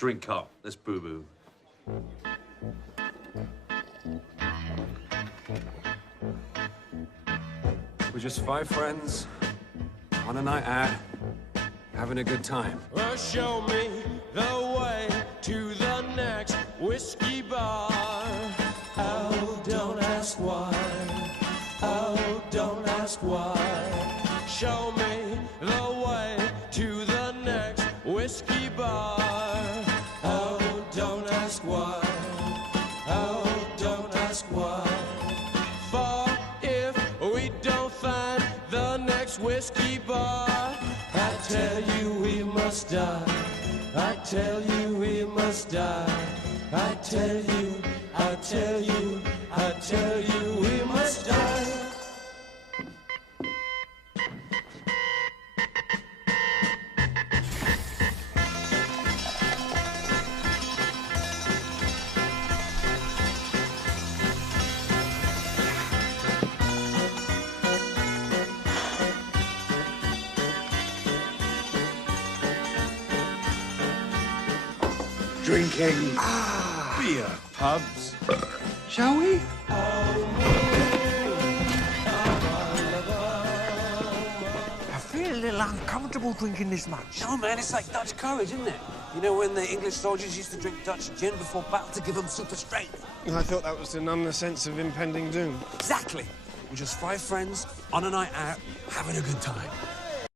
Drink up. Let's boo-boo. We're just five friends on a night out, having a good time. Well, show me the way to the next whiskey bar. Oh, don't ask why. Oh, don't ask why. Show me the way to the next whiskey bar. Oh, don't ask why. Oh, don't ask why. For if we don't find the next whiskey bar, I tell you we must die. I tell you we must die. I tell you, I tell you, I tell you we must die. Drinking beer pubs. Shall we? I feel a little uncomfortable drinking this much. No, man, it's like Dutch courage, isn't it? You know when the English soldiers used to drink Dutch gin before battle to give them super strength? I thought that was to numb the sense of impending doom. Exactly. We're just five friends on a night out, having a good time.